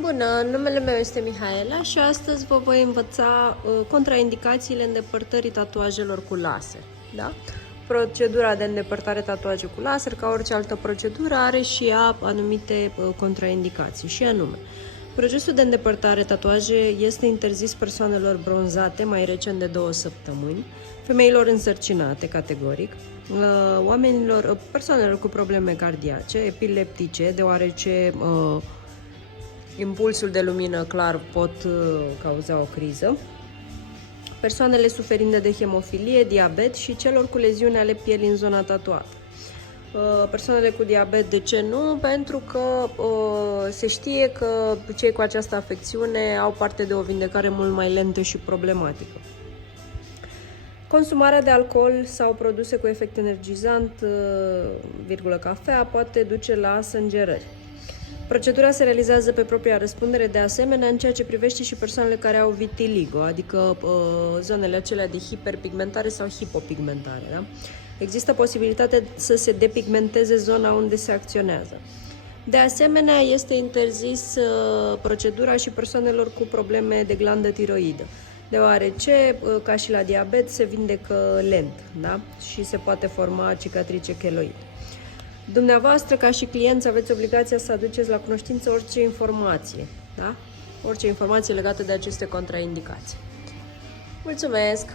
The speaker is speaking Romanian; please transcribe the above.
Bună, numele meu este Mihaela și astăzi vă voi învăța contraindicațiile îndepărtării tatuajelor cu laser. Da? Procedura de îndepărtare tatuaje cu laser, ca orice altă procedură, are și ea anumite contraindicații, și anume: procesul de îndepărtare tatuaje este interzis persoanelor bronzate mai recent de 2 săptămâni, femeilor însărcinate, categoric, persoanelor cu probleme cardiace, epileptice, deoarece impulsul de lumină clar pot cauza o criză, persoanele suferinde de hemofilie, diabet și celor cu leziuni ale pielii în zona tatuată. Persoanele cu diabet, de ce nu? Pentru că se știe că cei cu această afecțiune au parte de o vindecare mult mai lentă și problematică. Consumarea de alcool sau produse cu efect energizant, cafea, poate duce la sângerări. Procedura se realizează pe propria răspundere, de asemenea, în ceea ce privește și persoanele care au vitiligo, adică zonele acelea de hiperpigmentare sau hipopigmentare. Da? Există posibilitatea să se depigmenteze zona unde se acționează. De asemenea, este interzis procedura și persoanelor cu probleme de glandă tiroidă, deoarece, ca și la diabet, se vindecă lent, da? Și se poate forma cicatrice cheloide. Dumneavoastră, ca și clienți, aveți obligația să aduceți la cunoștință orice informație, da? Orice informație legată de aceste contraindicații. Mulțumesc!